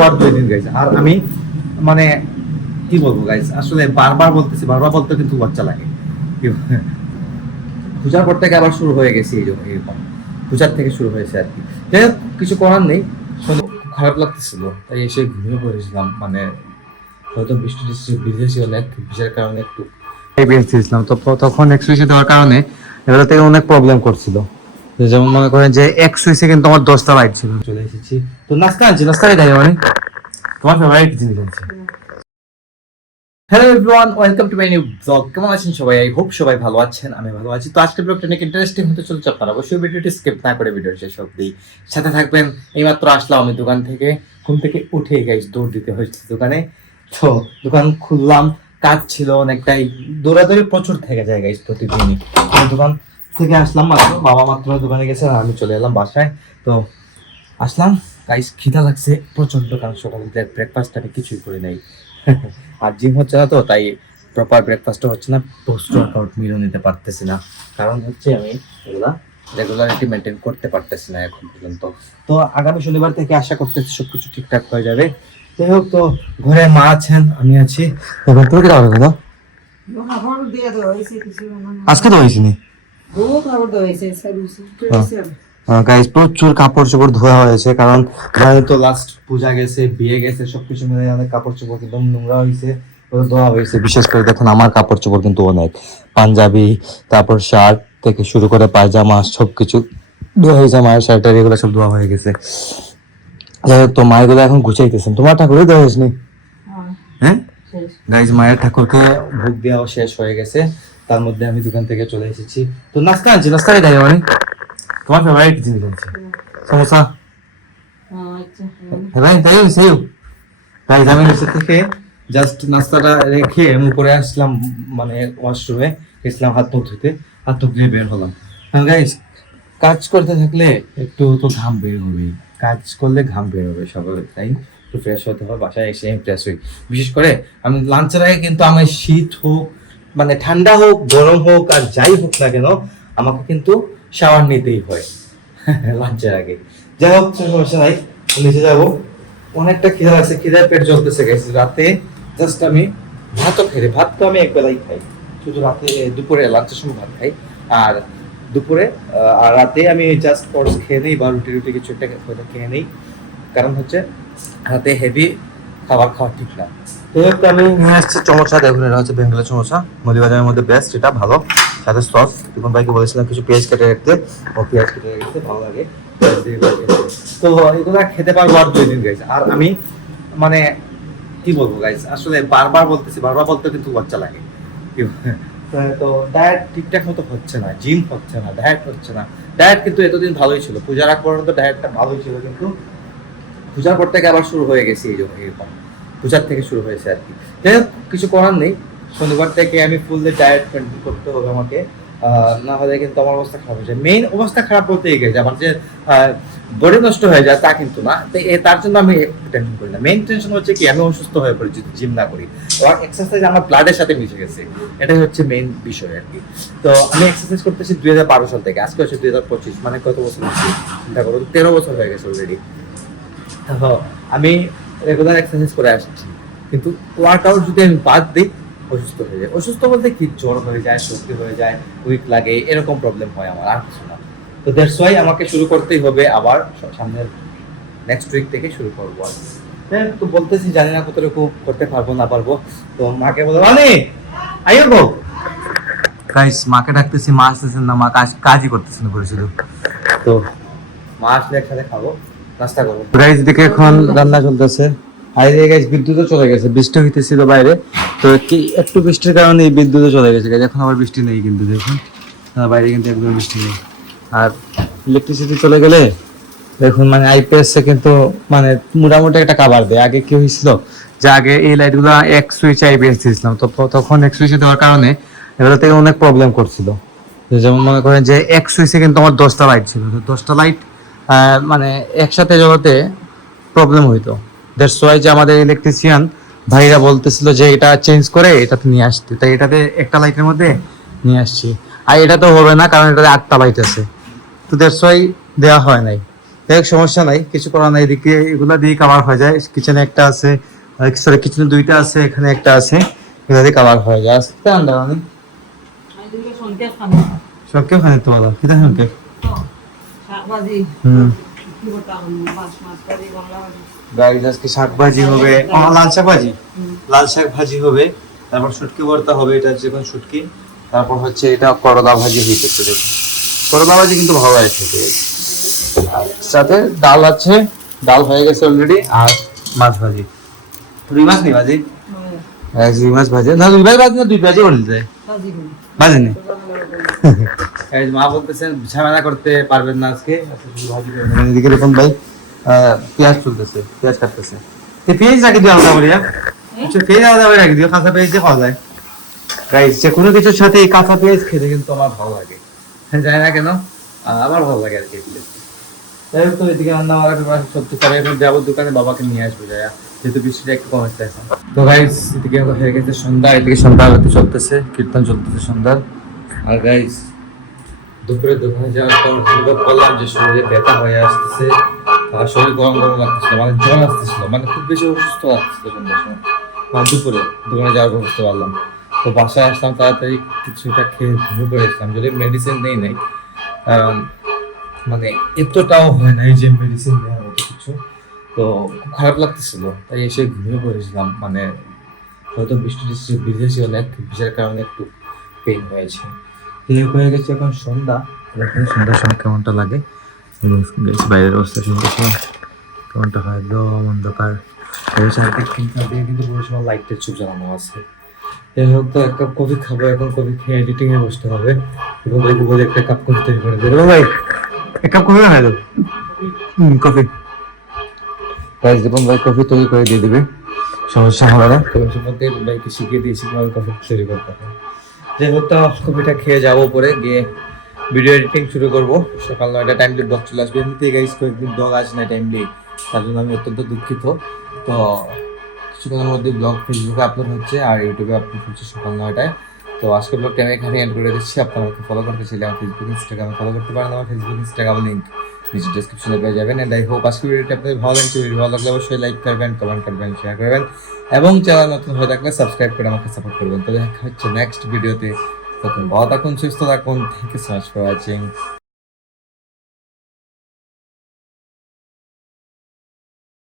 পারবার 2 দিন গাইজ। আর আমি মানে কি বলবো গাইজ, আসলে বারবার বলতে কিন্তু লজ্জা লাগে। পূজার পর থেকে আবার শুরু হয়ে গেছে এরকম পূজার থেকে শুরু হয়েছে আর কি। যাই হোক, কিছু করার নেই। খুব খারাপ লাগতেছিল, তাই এসে ঘুমিয়ে পড়েছিলাম। মানে হয়তো বৃষ্টি ভিজেছি অনেক, বৃষ্টির কারণে একটু বেরিয়েছিলাম। তো তখন এক সুইচে দেওয়ার কারণে এগুলো থেকে অনেক প্রবলেম করছিল। যেমন মনে করেন যে এক সুইচে কিন্তু আমার 10টা লাইট ছিল। চলে এসেছি, তো নাস্তা দেয় মানে তোমার ফেভারিট জিনিস আছে। Hello everyone, welcome to my new blog. কেমন আছেন সবাই? আই হোপ সবাই ভালো আছেন, আমি ভালো আছি। তো আজকের ব্লগটা অনেক ইন্টারেস্টিং হতে চলেছে। আপনারা অবশ্যই ভিডিওটি স্কিপ না করে ভিডিওর শেষ অবধি সাথে থাকবেন। এইমাত্র আসলাম আমি দোকান থেকে, ঘুম থেকে উঠে গাইস দৌড় দিতে হয়েছে দোকানে। তো দোকান খুললাম, কাজ ছিল অনেকটাই, দৌড়াদৌড়ি প্রচুর থেকে যায় গাইস প্রতিদিনই। দোকান থেকে আসলাম মাত্র, বাবা মাত্র দোকানে গেছে আর আমি চলে এলাম বাসায়। তো আসলাম গাইস, খিদা লাগছে প্রচন্ড, কারণ সকালে ব্রেকফাস্ট আমি কিছুই করে নাই। আর জিম হচ্ছে না, তো তাই প্রপার ব্রেকফাস্টও হচ্ছে না, পোস্ট ওয়ার্কআউট মিলও নিতে পারতেছি না। কারণ হচ্ছে আমি এগুলা রেগুলারিটি মেনটেন করতে পারতেছি না এখন পর্যন্ত। তো আগামী শনিবার থেকে আশা করতেছি সবকিছু ঠিকঠাক হয়ে যাবে। যাই হোক, তো ঘরে মা আছেন, আমি আছি। এবার তোর কি হবে না? আজকে তো হয়েছিনি গাইস, প্রচুর কাপড় চোপড় ধোয়া হয়েছে, কারণ তো লাস্ট পূজা গেছে, বিয়ে গেছে, সবকিছু মিলে অনেক কাপড় চোপড় একদম নোংরা হয়েছে, ধোয়া হয়েছে। বিশেষ করে দেখুন আমার কাপড় চোপড় কিন্তু অনেক, পাঞ্জাবি, তারপর শার্ট থেকে শুরু করে পায়জামা সবকিছু ধোয়া হয়েছে। মায়ের শার্টের এগুলো সব ধোয়া হয়ে গেছে। যাই হোক, তো মায়ের গুলো এখন গুছাইতেছেন। তোমার ঠাকুরই ধোয়া হয়েছে? হ্যাঁ গাইস, মায়ের ঠাকুরকে ভোগ দেওয়া শেষ হয়ে গেছে, তার মধ্যে আমি দোকান থেকে চলে এসেছি। তো নাস্তা দেয় মানে তোমার ফেভারিট জিনিস আছে সমোসা। ভাই তাই সেও গাইস, আমি নিচে থেকে জাস্ট নাস্তাটা রেখে আমি উপরে আসলাম, মানে ওয়াশরুমে গেছিলাম হাত মুখ ধুতে, হাত মুখ ধুয়ে বের হলাম। গাইস, কাজ করতে থাকলে একটু তো ঘাম বের হবে, কাজ করলে ঘাম বের হবে সকালে, তাই একটু ফ্রেশ হতে হবে। বাসায় এসে আমি ফ্রেশ হই। বিশেষ করে আমি লাঞ্চের আগে কিন্তু আমার শীত হোক, মানে ঠান্ডা হোক, গরম হোক, আর যাই হোক না কেন, আমাকে কিন্তু শাওয়ার নিতেই হয় লাঞ্চের আগে। যাই হোক, সমস্যা নাই, নিচে যাবো। অনেকটা খিদা লাগছে, খিদার পেট জ্বলতেছে গেছে। রাতে জাস্ট আমি ভাত তো আমি এক বেলাই খাই, শুধু রাতে দুপুরে লাঞ্চের সময় ভাত খাই, আর দুপুরে আর রাতে আমি জাস্ট পরস খেয়ে নেই বা রুটি কিছু একটা খেয়ে নেই। কারণ হচ্ছে রাতে হেভি খাবার খাওয়া ঠিক না। তো আমি নিয়ে আসছি চমচা, দেখুন এটা হচ্ছে বেঙ্গলের চমচা, মুদিবাজারের মধ্যে বেস্ট, এটা ভালো। সাথে সস, তখন ভাইকে বলেছিলাম কিছু পেঁয়াজ কেটে রাখতে, ও পেঁয়াজ কেটে রেখেছে, ভালো লাগে। তো এগুলা খেতে পারবো আর 2 দিন গাইজ। আর আমি মানে কি বলবো গাইজ, আসলে বারবার বলতে কিন্তু লজ্জা লাগে। তো ডায়েট ঠিকঠাক মতো হচ্ছে না, জিম হচ্ছে না, ডায়েট হচ্ছে না। ডায়েট কিন্তু এতদিন ভালোই ছিল, পূজার আগ পর্যন্ত ডায়েটটা ভালোই ছিল, কিন্তু পূজার পর থেকে আবার শুরু হয়ে গেছে এরকম পূজার থেকে শুরু হয়েছে আর কি। যাই হোক, কিছু করার নেই। শনিবার থেকে আমি ফুল ডায়েট মেনটেন করতে হবে আমাকে, না হলে কিন্তু আমার অবস্থা খারাপ হয়ে যায়। মেইন অবস্থা খারাপ বলতেই গেছে, আমার যে বডি নষ্ট হয়ে যায় তা কিন্তু না, তার জন্য আমি টেনশন করি না। মেইন টেনশন হচ্ছে কি, আমি অসুস্থ হয়ে পড়ি যদি জিম না করি। আর এক্সারসাইজ আমার ব্লাডের সাথে মিশে গেছে, এটাই হচ্ছে মেইন বিষয় আর কি। তো আমি এক্সারসাইজ করতেছি 2012 সাল থেকে, আজকে হচ্ছে 2025, মানে কত বছর হচ্ছে চিন্তা করুন, 13 বছর হয়ে গেছে অলরেডি। আমি রেগুলার এক্সারসাইজ করে আসছি, কিন্তু ওয়ার্কআউট যদি আমি বাদ দিই অসুস্থ হয়ে যায়। অসুস্থ বলতে কি, জ্বর হয়ে যায়, সর্দি হয়ে যায়, উইক লাগে, এরকম প্রবলেম হয় আমার, আর কিছু না। তো দ্যাটস ওয়াই আমাকে শুরু করতেই হবে আবার, সামনের নেক্সট উইক থেকে শুরু করবো আর। হ্যাঁ, তো বলতেছি, জানি না কতটুকু করতে পারবো না পারবো। তো মাকে বলো, মানে আইও গো গাইস, মাকে ডাকতেছি, মা আসতেছেন না, মা কাজই করতেছেন বলেছিল। তো মা আসলে একসাথে খাবো, নাস্তা করবো। গাইস দিকে এখন রান্না চলতেছে। বাইরে গাইস বিদ্যুৎও চলে গেছে, বৃষ্টি হইতেছিল বাইরে, তো কি একটু বৃষ্টির কারণে বিদ্যুৎও চলে গেছে। এখন আবার বৃষ্টি নেই কিন্তু, দেখুন বাইরে কিন্তু একদম বৃষ্টি নেই। আর ইলেকট্রিসিটি চলে গেলে দেখুন, মানে আইপিএস এ কিন্তু মানে মোটামুটি একটা কাভার দেয়। আগে কি হয়েছিল যে, আগে এই লাইট গুলো এক সুইচে আইপিএস দিয়েছিলাম, তো তখন এক সুইচে দেওয়ার কারণে এগুলো থেকে অনেক প্রবলেম করছিল। যেমন মনে করেন যে এক সুইচে কিন্তু আমার 10টা লাইট ছিল, তো 10টা লাইট মানে একসাথে জগতে প্রবলেম হইতো। দ্যাটস ওয়াই যে আমাদের ইলেকট্রিশিয়ান ভাইরা বলতেছিল যে এটা চেঞ্জ করে এটাতে নিয়ে আসতে, তাই এটাতে একটা লাইটের মধ্যে নিয়ে আসছি। আর এটা তো হবে না, কারণ এটাতে 8টা লাইট আছে, তো দ্যাটস ওয়াই দেওয়া হয় নাই। এক সমস্যা নাই, কিছু করার নাই, এদিকে এগুলা দিয়ে কাভার হয়ে যায়। কিচেনে একটা আছে, সরি কিচেনে দুইটা আছে, এখানে একটা আছে, এগুলা দিয়ে কাভার হয়ে যায়। আস্তে আন্ডা মানে সবকে খানে তো বলা কি দেখেন কে গাইস আজকে শাক ভাজি হবে, লাল শাক ভাজি, লাল শাক ভাজি হবে, তারপর শুটকি ভর্তা হবে, এটা হচ্ছে কোন শুটকি, তারপর হচ্ছে এটা করলা ভাজি হইতেছে। দেখুন করলা ভাজি কিন্তু ভালো লাগে খেতে। আর সাথে ডাল আছে, ডাল হয়ে গেছে অলরেডি, আর মাছ ভাজি, রুই মাছ নেই ভাজি, রুই মাছ ভাজি না, রুই মাছ ভাজি না, দুই ভাজি বলে যায় ভাজি নেই। মা বলতেছেন ঝামেলা করতে পারবেন না আজকে, ভাজি করবেন। এদিকে রিপন ভাই পেঁয়াজ চলতেছে, পেঁয়াজ কাটতেছে। পেঁয়াজ রাখি দিও আলাদা করে, পেঁয়াজ আলাদা করে রাখি দিও, কাঁচা পেঁয়াজ দিয়ে খাওয়া যায়। গাইস যে কোনো কিছুর সাথে এই কাঁচা পেঁয়াজ খেতে কিন্তু আমার ভালো লাগে, জানি না কেন আমার ভালো লাগে আর কি। যাই হোক, তো এদিকে রান্না বান্না সত্যি করে এখন যাবো দোকানে, বাবাকে নিয়ে আসবো যায়, যেহেতু বৃষ্টিটা একটু কমেছে এখন। তো গাইস এদিকে হয়ে গেছে সন্ধ্যা, এদিকে সন্ধ্যা আরতি চলতেছে, কীর্তন চলতেছে সন্ধ্যার। আর গাইস দুপুরে দোকানে যাওয়ার পর অনুভব করলাম যে শরীরে ব্যথা হয়ে আসতেছে, আর শরীর গরম গরম লাগতেছিল, মানে জ্বর আসতেছিল, মানে খুব বেশি অসুস্থ লাগতেছিল সন্ধ্যার সময়। দুপুরে দোকানে যাওয়ার পর বুঝতে পারলাম। তো বাসায় আসলাম তাড়াতাড়ি, কিছুটা খেয়ে ঘুমিয়ে পড়েছিলাম, যদি মেডিসিন নেই নাই, কারণ মানে এতটাও হয় না এই যে মেডিসিন নেওয়ার মতো কিছু। তো খুব খারাপ লাগতেছিল, তাই এসে ঘুমিয়ে পড়েছিলাম, মানে হয়তো বৃষ্টি টিষ্টি ভিজেছি অনেক, ভিজার কারণে একটু পেইন হয়েছে। হয়ে গেছে এখন সন্ধ্যা, এখন সন্ধ্যার সময় কেমনটা লাগে বাইরের অবস্থা, সন্ধ্যার সময় কেমনটা হয়, একদম অন্ধকার। কিন্তু পুরো সময় লাইটের চুপ জ্বালানো আছে। যাই হোক, তো এক কাপ কফি খাবো এখন, কফি খেয়ে এডিটিং এ বসতে হবে। এবং ভাইকে বলে একটা কাপ কফি তৈরি করে দেবো। ভাই এক কাপ কফি খাই দেবো, কফি গাইস, দেখুন ভাই কফি তৈরি করে দিয়ে দিবে, সমস্যা হবে না। কফির মধ্যে ভাইকে শিখিয়ে দিয়েছি কিভাবে কফি তৈরি করতে হবে। যাই হোক, তো কফিটা খেয়ে যাবো, পরে গিয়ে ভিডিও এডিটিং শুরু করবো। সকাল 9টা টাইমলি ব্লগ চলে আসবে, এমনিতেই গাইস কয়েকদিন ব্লগ আসে না টাইমলি, তার জন্য আমি অত্যন্ত দুঃখিত। তো কিছুক্ষণের মধ্যে ব্লগ ফেসবুকে আপলোড হচ্ছে আর ইউটিউবে আপলোড হচ্ছে সকাল 9টায়। তো আজকের ব্লগটা আমি এখানে এন্ড করে দিচ্ছি। আপনারা আমাকে ফলো করতে চাইলে আমার ফেসবুক ইনস্টাগ্রামে ফলো করতে পারেন, আমার ফেসবুক ইনস্টাগ্রাম লিঙ্ক নিচে ডিসক্রিপশনে পেয়ে যাবেন। এন্ড আই হোপ আজকের ভিডিওটি আপনাদের ভালো লাগছে। ভিডিও ভালো লাগলে অবশ্যই লাইক করবেন, কমেন্ট করবেন, শেয়ার করবেন এবং চ্যানেল নতুন হয়ে থাকলে সাবস্ক্রাইব করে আমাকে সাপোর্ট করবেন। তো দেখা হচ্ছে নেক্সট ভিডিওতে। তখন ভালো থাকুন, সুস্থ থাকুন। Thank you so much for watching.